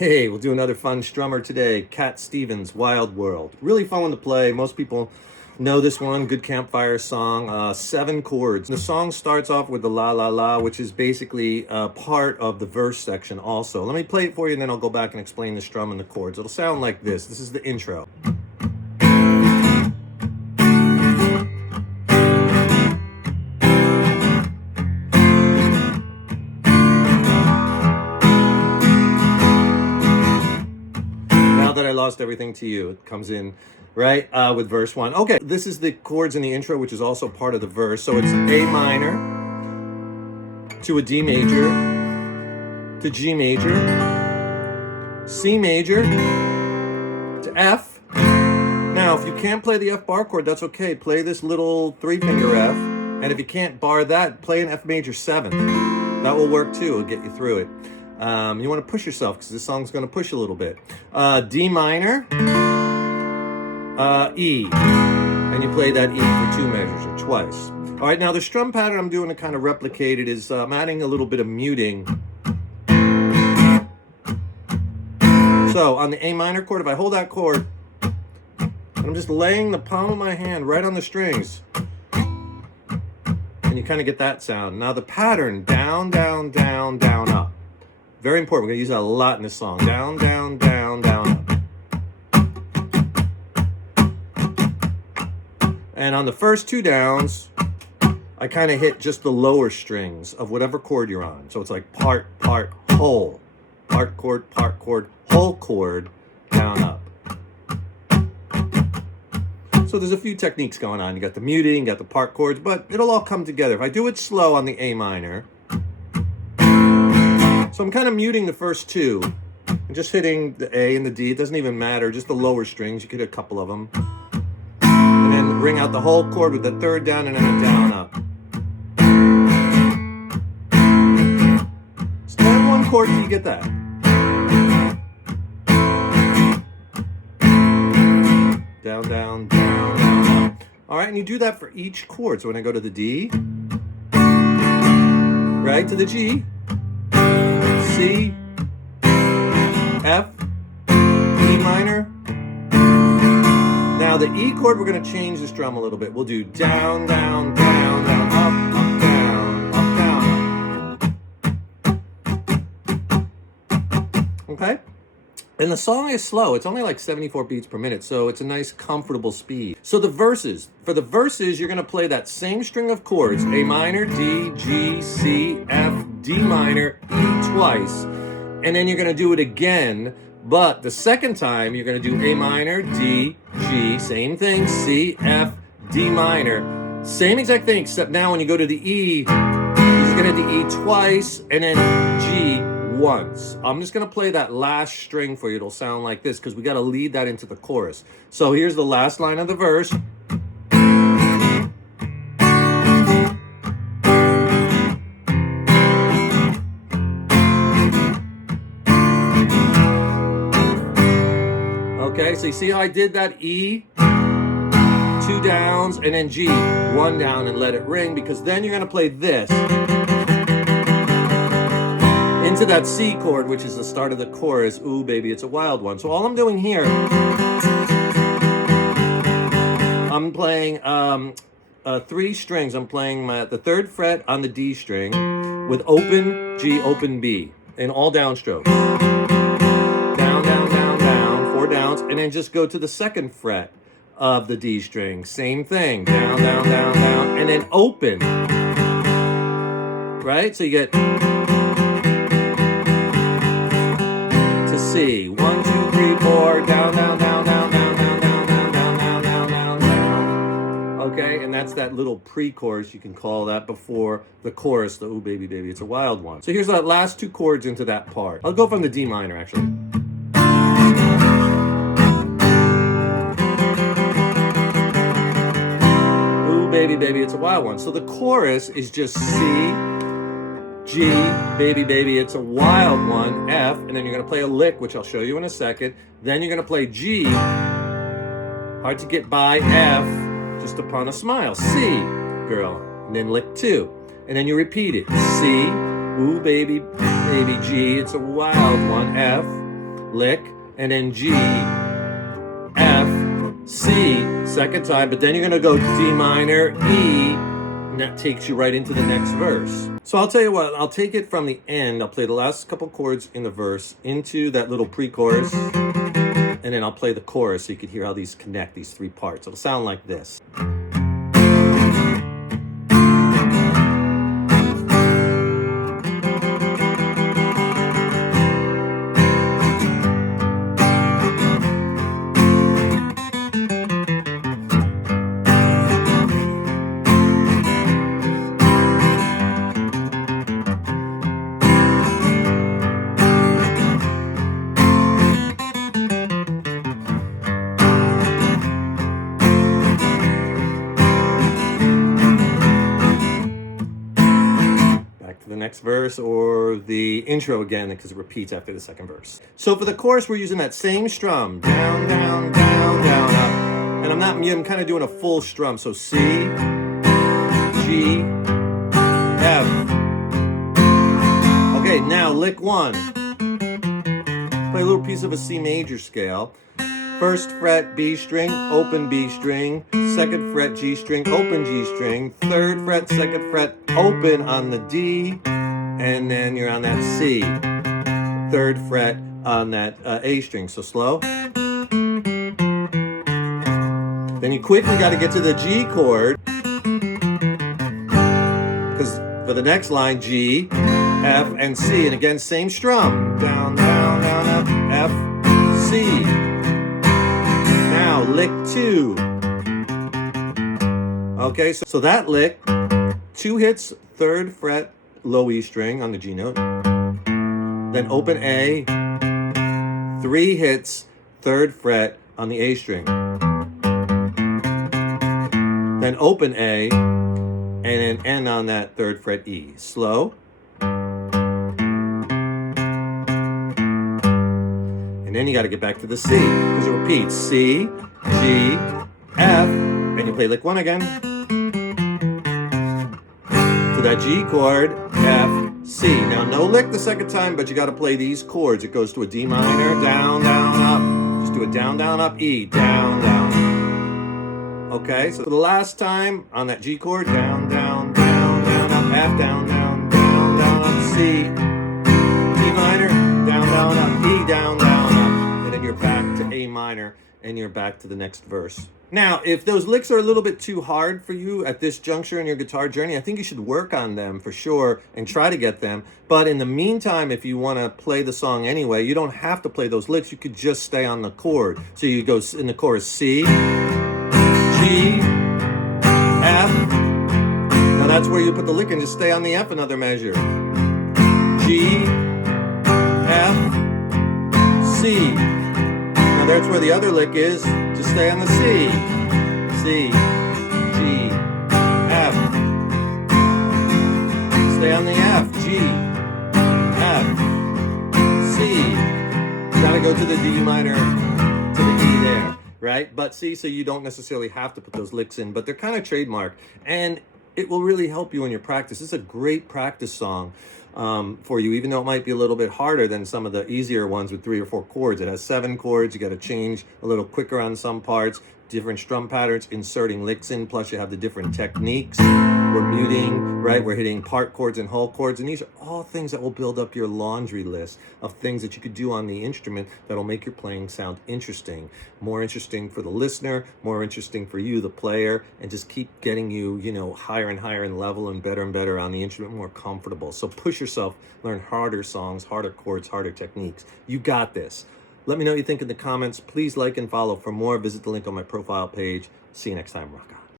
Hey, we'll do another fun strummer today. Cat Stevens, Wild World. Really fun one to play. Most people know this one. Good campfire song. 7 chords. The song starts off with the la la la, which is basically part of the verse section also. Let me play it for you and then I'll go back and explain the strum and the chords. It'll sound like this. This is the intro. That I lost everything to you. It comes in right with verse 1. Okay, this is the chords in the intro, which is also part of the verse. So it's A minor to a D major to G major, C major to F. Now, if you can't play the F bar chord, that's okay. Play this little 3-finger F, and if you can't bar that, play an F major 7. That will work too. It'll get you through it. You want to push yourself because this song's going to push a little bit. D minor, E, and you play that E for 2 measures or twice. All right, now the strum pattern I'm doing to kind of replicate it is I'm adding a little bit of muting. So on the A minor chord, if I hold that chord, I'm just laying the palm of my hand right on the strings. And you kind of get that sound. Now the pattern, down, down, down, down, up. Very important. We're going to use that a lot in this song. Down, down, down, down, up. And on the first 2 downs, I kind of hit just the lower strings of whatever chord you're on. So it's like part, whole. Part chord, whole chord, down, up. So there's a few techniques going on. You got the muting, you got the part chords, but it'll all come together. If I do it slow on the A minor, so I'm kind of muting the first 2 and just hitting the A and the D. It doesn't even matter, just the lower strings. You could hit a couple of them. And then bring out the whole chord with the 3rd down and then a down up. Stand 1 chord till you get that. Down, down, down, down, up. All right, and you do that for each chord. So when I go to the D, right to the G, C, F, E minor. Now the E chord, we're going to change the strum a little bit. We'll do down, down, down, down, up, down, up, down. Okay? And the song is slow. It's only like 74 beats per minute, so it's a nice, comfortable speed. So the verses. For the verses, you're going to play that same string of chords. A minor, D, G, C, F, D minor, E twice. And then you're going to do it again, but the second time, you're going to do A minor, D, G, same thing, C, F, D minor. Same exact thing, except now when you go to the E, you're going to do E twice, and then G once. I'm just going to play that last string for you. It'll sound like this because we got to lead that into the chorus. So here's the last line of the verse. Okay, so you see how I did that E, 2 downs, and then G, 1 down and let it ring, because then you're going to play this into that C chord, which is the start of the chorus. Ooh, baby, it's a wild one. So all I'm doing here, I'm playing 3 strings. I'm playing the 3rd fret on the D string with open G, open B, in all downstrokes. Down, down, down, down, 4 downs, and then just go to the 2nd fret of the D string. Same thing, down, down, down, down, and then open. Right? So you get C. 1, 2, 3, 4, down, down, down, down, down, down, down, down, down, down, down, down, down. Okay, and that's that little pre-chorus, you can call that, before the chorus, the ooh, baby, baby, it's a wild one. So here's that last 2 chords into that part. I'll go from the D minor, actually. Ooh, baby, baby, it's a wild one. So the chorus is just C, G, baby, baby, it's a wild one, F, and then you're going to play a lick, which I'll show you in a second. Then you're going to play G, hard to get by, F, just upon a smile, C, girl, and then lick 2. And then you repeat it, C, ooh, baby, baby, G, it's a wild one, F, lick, and then G, F, C, second time, but then you're gonna go D minor, E, and that takes you right into the next verse. So I'll tell you what, I'll take it from the end. I'll play the last couple chords in the verse into that little pre-chorus, and then I'll play the chorus so you can hear how these connect, these three parts. It'll sound like this. The next verse or the intro again because it repeats after the second verse. So for the chorus, we're using that same strum, down, down, down, down, up. And I'm kind of doing a full strum. So C, G, F. Okay, now lick one. Play a little piece of a C major scale. First fret B string, open B string, second fret G string, open G string, third fret, second fret, open on the D, and then you're on that C. Third fret on that A string, so slow. Then you quickly got to get to the G chord, because for the next line, G, F, and C, and again, same strum, down, down, down, up, F, C. Now lick two. Okay, so that lick, 2 hits, third fret, low E string on the G note. Then open A, 3 hits, third fret on the A string. Then open A, and then end on that third fret E. Slow. And then you got to get back to the C, because it repeats. C, G, F, and you play lick one again. To that G chord, F, C. Now no lick the second time, but you got to play these chords. It goes to a D minor, down, down, up. Just do a down, down, up, E, down, down. Okay, so for the last time on that G chord, down, down, down, down, up, F, down, down, down, down, up, C, D minor, down, down, up, E, down, down. You're back to A minor and you're back to the next verse. Now, if those licks are a little bit too hard for you at this juncture in your guitar journey, I think you should work on them for sure and try to get them. But in the meantime, if you want to play the song anyway, you don't have to play those licks. You could just stay on the chord. So you go in the chorus C, G, F. Now that's where you put the lick and just stay on the F another measure. G, F, C. Now that's where the other lick is. Just stay on the C. C, G, F. Stay on the F. G, F, C. You gotta go to the D minor, to the E there, right? But see, so you don't necessarily have to put those licks in, but they're kind of trademarked. And it will really help you in your practice. It's a great practice song. For you, even though it might be a little bit harder than some of the easier ones with 3 or 4 chords. It has 7 chords. You got to change a little quicker on some parts, different strum patterns, inserting licks in, plus you have the different techniques. We're muting, right? We're hitting part chords and whole chords, and these are all things that will build up your laundry list of things that you could do on the instrument that'll make your playing sound interesting. More interesting for the listener, more interesting for you, the player, and just keep getting you, higher and higher in level and better on the instrument, more comfortable. So push yourself, learn harder songs, harder chords, harder techniques. You got this. Let me know what you think in the comments. Please like and follow. For more, visit the link on my profile page. See you next time. Rock on.